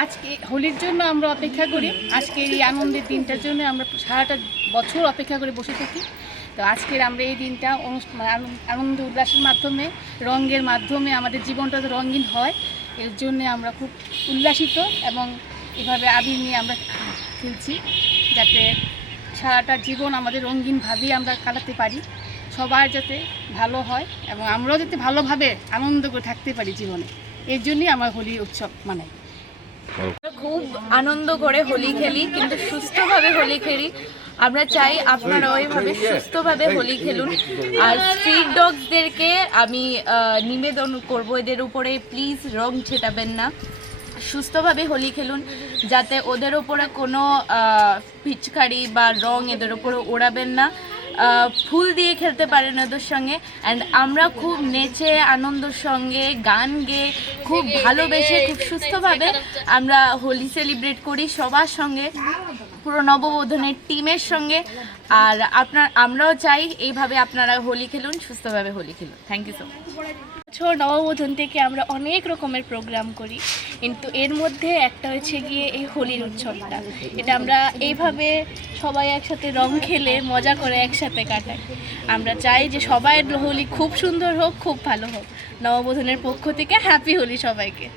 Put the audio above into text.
আজকে হোলির জন্য আমরা অপেক্ষা করি। আজকের এই আনন্দের দিনটার জন্য আমরা সারাটা বছর অপেক্ষা করে বসে থাকি। তো আজকের আমরা এই দিনটা অনুষ- মানে আনন্দ- উল্লাসের মাধ্যমে, রঙের মাধ্যমে আমাদের জীবনটা তো রঙিন হয়, এর জন্যে আমরা খুব উল্লাসিত এবং এভাবে আবির নিয়ে আমরা খেলছি যাতে সারাটা জীবন আমাদের রঙিনভাবেই আমরা কাটাতে পারি, সবার যাতে ভালো হয় এবং আমরাও যাতে ভালোভাবে আনন্দ করে থাকতে পারি জীবনে। এর জন্যই আমার হোলি উৎসব আমরা খুব আনন্দ করে হোলি খেলি কিন্তু সুস্থভাবে হোলি খেলি। আমরা চাই আপনারা ওইভাবে সুস্থভাবে হোলি খেলুন। আর স্ট্রিট ডগসদেরকে আমি নিবেদন করব এদের উপরে প্লিজ রং ছেটাবেন না। সুস্থভাবে হোলি খেলুন যাতে ওদের ওপরে কোনো পিচকারি বা রং এদের ওপরে ওড়াবেন না। ফুল দিয়ে খেলতে পারেন ওদের সঙ্গে। অ্যান্ড আমরা খুব নেচে, আনন্দর সঙ্গে, গান গেয়ে, খুব ভালোবেসে, খুব সুস্থভাবে আমরা হোলি সেলিব্রেট করি সবার সঙ্গে, পুরো নববোধনের টিমের সঙ্গে। আর আপনার, আমরাও চাই এইভাবে আপনারা হোলি খেলুন, সুস্থভাবে হোলি খেলুন। থ্যাংক ইউ সো মাচ বছর নববোধন থেকে আমরা অনেক রকমের প্রোগ্রাম করি, কিন্তু এর মধ্যে একটা হচ্ছে গিয়ে এই হোলির উৎসবটা। এটা আমরা এইভাবে সবাই একসাথে রং খেলে, মজা করে একসাথে কাটায়। আমরা চাই যে সবাই হোলি খুব সুন্দর হোক, খুব ভালো হোক। নববোধনের পক্ষ থেকে হ্যাপি হোলি সবাইকে।